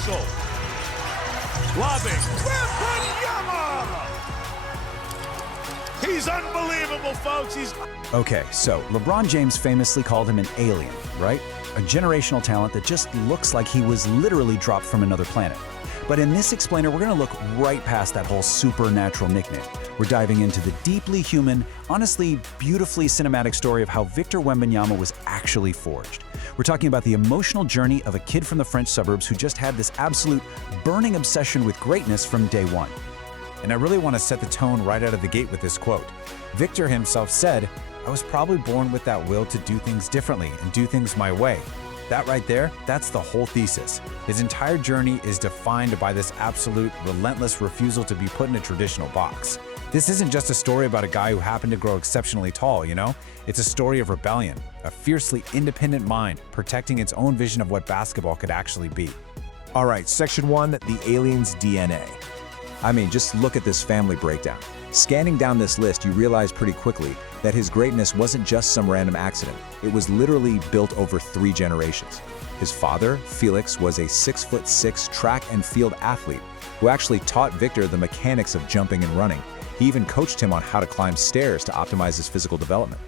hustle. Lobbing. Wembanyama! He's unbelievable, folks. Okay, so LeBron James famously called him an alien, right? A generational talent that just looks like he was literally dropped from another planet. But in this explainer, we're gonna look right past that whole supernatural nickname. We're diving into the deeply human, honestly beautifully cinematic story of how Victor Wembanyama was actually forged. We're talking about the emotional journey of a kid from the French suburbs who just had this absolute burning obsession with greatness from day one. And I really want to set the tone right out of the gate with this quote. Victor himself said, "I was probably born with that will to do things differently and do things my way." That right there, that's the whole thesis. His entire journey is defined by this absolute, relentless refusal to be put in a traditional box. This isn't just a story about a guy who happened to grow exceptionally tall, you know? It's a story of rebellion, a fiercely independent mind protecting its own vision of what basketball could actually be. All right, Section 1, the alien's DNA. I mean, just look at this family breakdown. Scanning down this list, you realize pretty quickly that his greatness wasn't just some random accident. It was literally built over 3 generations. His father, Felix, was a 6'6" track and field athlete who actually taught Victor the mechanics of jumping and running. He even coached him on how to climb stairs to optimize his physical development.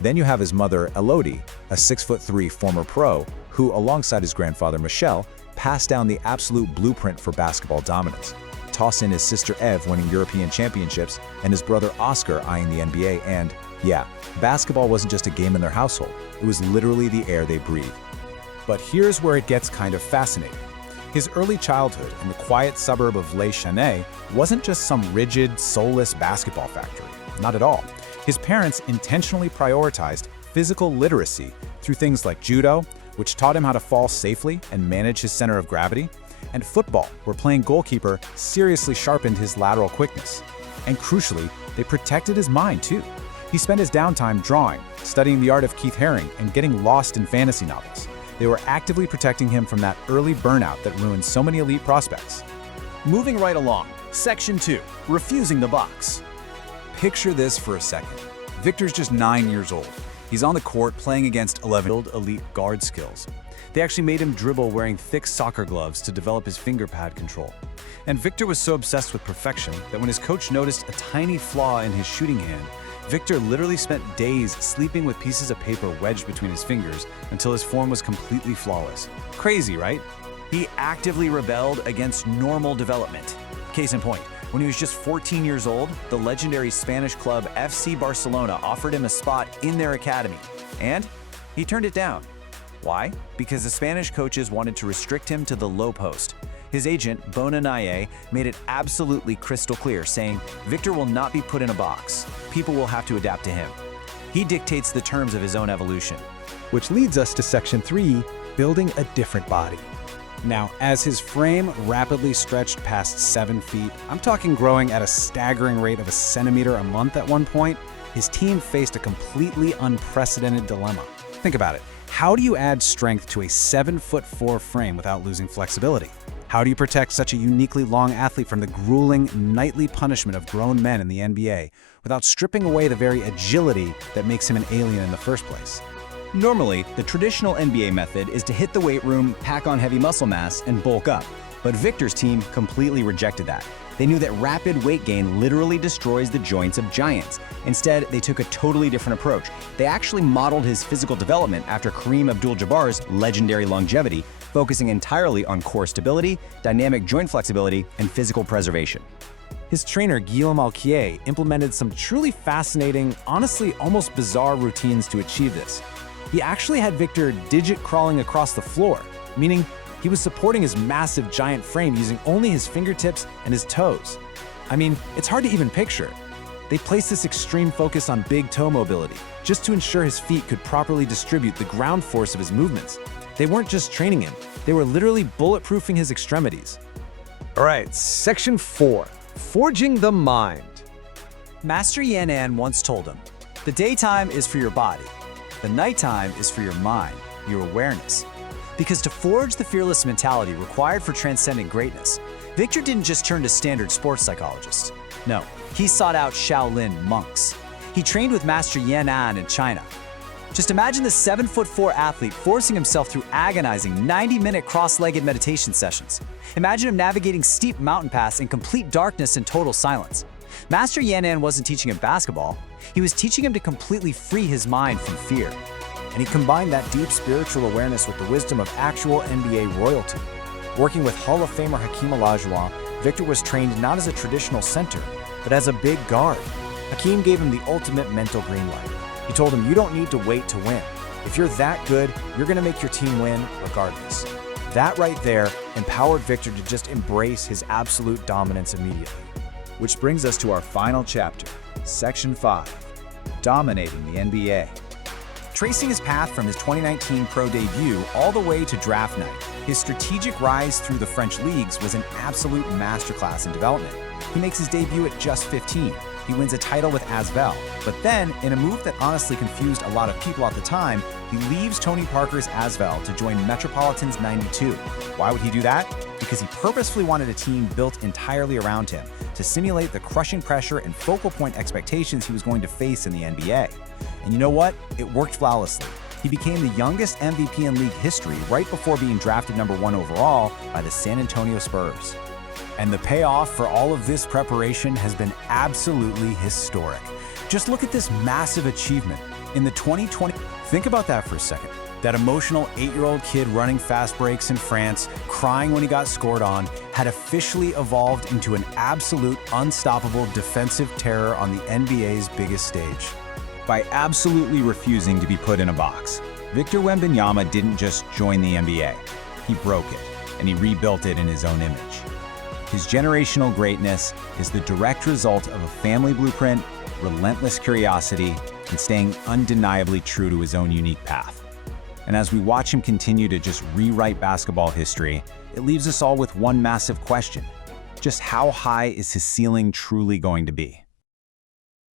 Then you have his mother, Elodie, a 6'3" former pro, who, alongside his grandfather, Michel, passed down the absolute blueprint for basketball dominance. Toss in his sister Eve winning European championships and his brother Oscar eyeing the NBA, and yeah, basketball wasn't just a game in their household, it was literally the air they breathed. But here's where it gets kind of fascinating. His early childhood in the quiet suburb of Les Chenets wasn't just some rigid, soulless basketball factory. Not at all. His parents intentionally prioritized physical literacy through things like judo, which taught him how to fall safely and manage his center of gravity, and football, where playing goalkeeper seriously sharpened his lateral quickness. And crucially, they protected his mind too. He spent his downtime drawing, studying the art of Keith Haring, and getting lost in fantasy novels. They were actively protecting him from that early burnout that ruined so many elite prospects. Moving right along, Section 2, refusing the box. Picture this for a second. Victor's just 9 years old. He's on the court playing against 11 elite guard skills. They actually made him dribble wearing thick soccer gloves to develop his finger pad control. And Victor was so obsessed with perfection that when his coach noticed a tiny flaw in his shooting hand, Victor literally spent days sleeping with pieces of paper wedged between his fingers until his form was completely flawless. Crazy, right? He actively rebelled against normal development. Case in point, when he was just 14 years old, the legendary Spanish club FC Barcelona offered him a spot in their academy, and he turned it down. Why? Because the Spanish coaches wanted to restrict him to the low post. His agent, Bona Naye, made it absolutely crystal clear, saying, "Victor will not be put in a box. People will have to adapt to him. He dictates the terms of his own evolution." Which leads us to Section 3, building a different body. Now, as his frame rapidly stretched past 7 feet, I'm talking growing at a staggering rate of a centimeter a month at one point, his team faced a completely unprecedented dilemma. Think about it. How do you add strength to a 7'4" frame without losing flexibility? How do you protect such a uniquely long athlete from the grueling nightly punishment of grown men in the NBA without stripping away the very agility that makes him an alien in the first place? Normally, the traditional NBA method is to hit the weight room, pack on heavy muscle mass, and bulk up. But Victor's team completely rejected that. They knew that rapid weight gain literally destroys the joints of giants. Instead, they took a totally different approach. They actually modeled his physical development after Kareem Abdul-Jabbar's legendary longevity, focusing entirely on core stability, dynamic joint flexibility, and physical preservation. His trainer, Guillaume Alquier, implemented some truly fascinating, honestly almost bizarre routines to achieve this. He actually had Victor digit crawling across the floor, meaning he was supporting his massive giant frame using only his fingertips and his toes. I mean, it's hard to even picture. They placed this extreme focus on big toe mobility, just to ensure his feet could properly distribute the ground force of his movements. They weren't just training him, they were literally bulletproofing his extremities. All right, Section 4, forging the mind. Master Yan'an once told him, "The daytime is for your body. The nighttime is for your mind, your awareness." Because to forge the fearless mentality required for transcendent greatness, Victor didn't just turn to standard sports psychologists. No, he sought out Shaolin monks. He trained with Master Yan'an in China. Just imagine the 7'4" athlete forcing himself through agonizing 90-minute cross-legged meditation sessions. Imagine him navigating steep mountain paths in complete darkness and total silence. Master Yan'an wasn't teaching him basketball, he was teaching him to completely free his mind from fear. And he combined that deep spiritual awareness with the wisdom of actual NBA royalty. Working with Hall of Famer Hakeem Olajuwon, Victor was trained not as a traditional center, but as a big guard. Hakeem gave him the ultimate mental green light. He told him, you don't need to wait to win. If you're that good, you're going to make your team win regardless. That right there empowered Victor to just embrace his absolute dominance immediately. Which brings us to our final chapter, Section 5, Dominating the NBA. Tracing his path from his 2019 pro debut all the way to draft night, his strategic rise through the French leagues was an absolute masterclass in development. He makes his debut at just 15. He wins a title with Asvel, but then, in a move that honestly confused a lot of people at the time, he leaves Tony Parker's Asvel to join Metropolitan's 92. Why would he do that? Because he purposefully wanted a team built entirely around him to simulate the crushing pressure and focal point expectations he was going to face in the NBA. And you know what? It worked flawlessly. He became the youngest MVP in league history right before being drafted #1 overall by the San Antonio Spurs. And the payoff for all of this preparation has been absolutely historic. Just look at this massive achievement. In the 2020, think about that for a second. That emotional 8-year-old kid running fast breaks in France, crying when he got scored on, had officially evolved into an absolute unstoppable defensive terror on the NBA's biggest stage. By absolutely refusing to be put in a box, Victor Wembanyama didn't just join the NBA. He broke it, and he rebuilt it in his own image. His generational greatness is the direct result of a family blueprint, relentless curiosity, and staying undeniably true to his own unique path. And as we watch him continue to just rewrite basketball history, it leaves us all with one massive question. Just how high is his ceiling truly going to be?